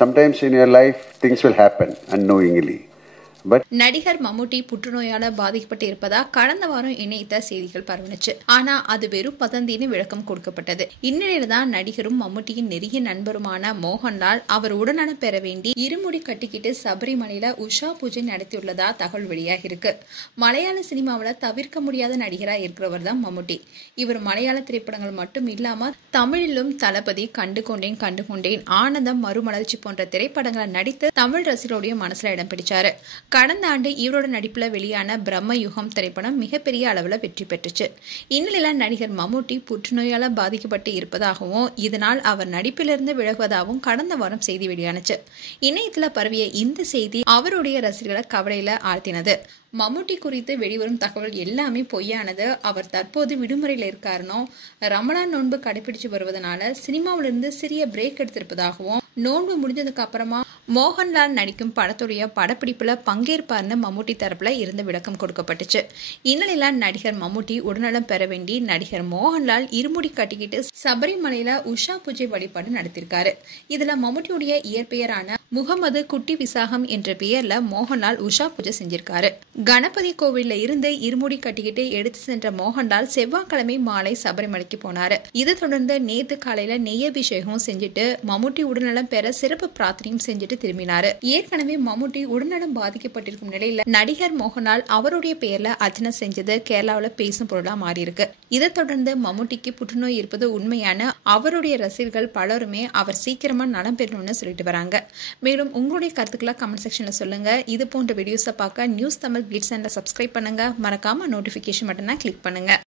Sometimes in your life, things will happen unknowingly. நடிகர் மம்முட்டி புற்றுநோயால பாதிக்கப்பட்டு இருப்பதா கடந்த வாரம் இணையத்த செய்திகள் பரவனுச்சு. ஆனா அது வெறும் வதந்தின்னு விளக்கம் கொடுக்கப்பட்டது. இந்நிலையில தான் நடிகரும் மம்முட்டியின் நெருங்கிய நண்பருமான மோகன்லால் அவர் உடல்நலம் பெற வேண்டி இருமுடி கட்டிக்கிட்டு சபரிமலையில உஷா பூஜை நடத்தியுள்ளதா தகவல் வெளியாகி இருக்கு. மலையாள சினிமாவில தவிர்க்க முடியாத நடிகரா இருக்கிறவர் தான் மம்முட்டி. இவர் மலையாள திரைப்படங்கள் மட்டும் இல்லாம தமிழிலும் தளபதி, கண்டு கொண்டேன், ஆனந்தம், மறுமலர்ச்சி போன்ற திரைப்படங்களை நடித்து தமிழ் ரசிகர்களுடைய மனசுல இடம் பிடிச்சாரு. கடந்த ஆண்டு இவரோட நடிப்புல வெளியான பிரம்ம யுகம் திரைப்படம் மிகப்பெரிய அளவுல வெற்றி பெற்றுச்சு. இந்நிலையில நடிகர் மம்முட்டி புற்றுநோயால பாதிக்கப்பட்டு இருப்பதாகவும் இதனால் அவர் நடிப்பிலிருந்து விலகுவதாகவும் கடந்த வாரம் செய்தி வெளியானுச்சு. இணையத்துல பரவிய இந்த செய்தி அவருடைய ரசிகர்களை கவலையில ஆழ்த்தினது. மம்முட்டி குறித்து வெளிவரும் தகவல் எல்லாமே பொய்யானது. அவர் தற்போது விடுமுறையில் இருக்காருனோ, ரமலான் நோன்பு கடைபிடிச்சு வருவதனால சினிமாவிலிருந்து சிறிய பிரேக் எடுத்திருப்பதாகவும், நோன்பு முடிஞ்சதுக்கு அப்புறமா மோகன்லால் நடிக்கும் படத்துடைய படப்பிடிப்புல பங்கேற்பார்னு மம்முட்டி தரப்புல இருந்து விளக்கம் கொடுக்கப்பட்டுச்சு. இந்நிலையில நடிகர் மம்முட்டி உடல்நலம் பெற வேண்டி நடிகர் மோகன்லால் இருமுடி கட்டிக்கிட்டு சபரிமலையில உஷா பூஜை வழிபாடு நடத்திருக்காரு. இதுல மம்முட்டியுடைய இயற்பெயரான முகமது குட்டி விசாகம் என்ற பெயர்ல மோகன்லால் உஷா பூஜை செஞ்சிருக்காரு. கணபதி கோவில்ல இருந்து இருமுடி கட்டிக்கிட்டு எடுத்து சென்ற மோகன்லால் செவ்வாய்க்கிழமை மாலை சபரிமலைக்கு போனாரு. இதை தொடர்ந்து நேத்து காலையில நெய்யபிஷேகம் செஞ்சுட்டு மம்முட்டி உடல்நலம் பெற சிறப்பு பிரார்த்தனையும் செஞ்சுட்டு திரும்பினாரு. ஏற்கனவே மம்முட்டி உடல்நலம் பாதிக்கப்பட்டிருக்கும் நிலையில நடிகர் மோகன்லால் அவருடைய பெயர்ல அர்ச்சனை செஞ்சது கேரளாவில பேசும் பொருளா மாறி இருக்கு. இதை தொடர்ந்து மம்முட்டிக்கு புற்றுநோய் இருப்பது உண்மையான அவருடைய ரசிகர்கள் பலருமே அவர் சீக்கிரமா நலம் பெறணும்னு சொல்லிட்டு வராங்க. மேலும் உங்களுடைய கருத்துக்களை கமெண்ட் செக்ஷன்ல சொல்லுங்க. இது போன்ற வீடியோஸை பார்க்க நியூஸ் தமிழ் கிளிட்ஸ் சேனலை சப்ஸ்கிரைப் பண்ணுங்க. மறக்காம நோட்டிபிகேஷன் பட்டனை கிளிக் பண்ணுங்க.